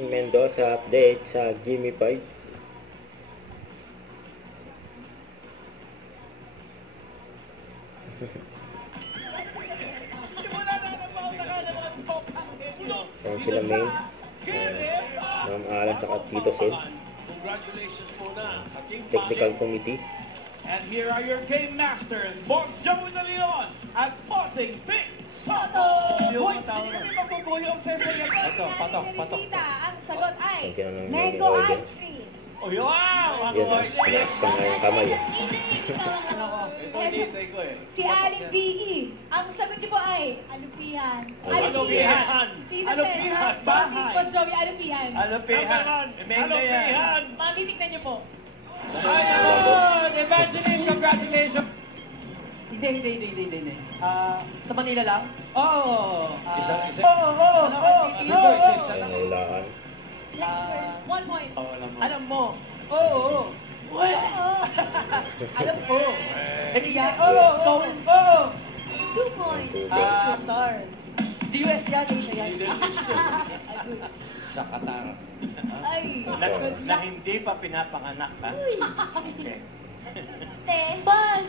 Mendoza update sa Gimme 5. Ayan sila main. Ma'am Alan saka Tito Sid. Technical committee. And here are your game masters, Boss Joey De Leon at Bossing Big Soto! Hoy, hindi kami magpupuyong sa Patok. Ang sagot ay Ang tinanong niya ni mango ice audience. cream. Oh, wow! Yan o, sinakpan nga yung kamay. Ito hinihintay ko eh. Si Aling B.E. Ang sagot niyo po ay alupihan. Alupihan! Alupihan! Bahay! Boss Joey, alupihan. Alupihan! Alupihan! Mami, tignan niyo po. Ayun! Evangeline, congratulations! Hindi. Sa Manila lang? Oo! Ayan, nahulaan. 1 point. Alam mo. Oo. Alam ko. Kaya, 2 points. Star. US yan, Asia yan. Sa Qatar. Ay. Na hindi pa pinapanganak, ha? Okay. Ball.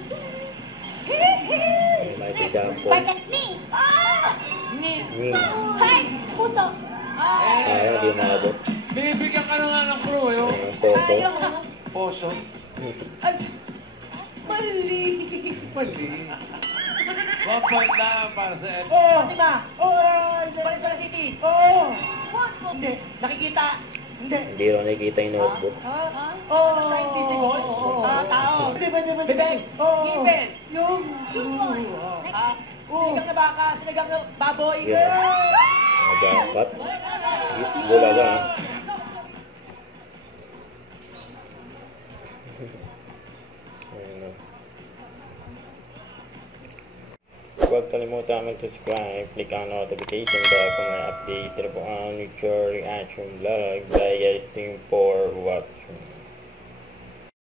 Mighty Jump. Barkat ni. Wing. Hay. Puto. Ayaw, di umabot. Bibigyan ka na nga ng crew, yun. Ayan, Poso. Ayaw. Poso. Ay. Mali. Mali. 1 point lang para sa Ed. Diba? Balik sa City. 1 point. Hindi. Nakikita. Hindi. Hindi rin nakikita yung notebook. Sign physical. Tao. Bibeng. Given. Yung. 2 points. Sinigang na baka, sinigang na baboy. Yun. Nagapat. Bulaga. Huwag kalimutan mag-subscribe, click ang notification bell kung may update na po ang future reaction vlog. Bye guys, thank you for watching.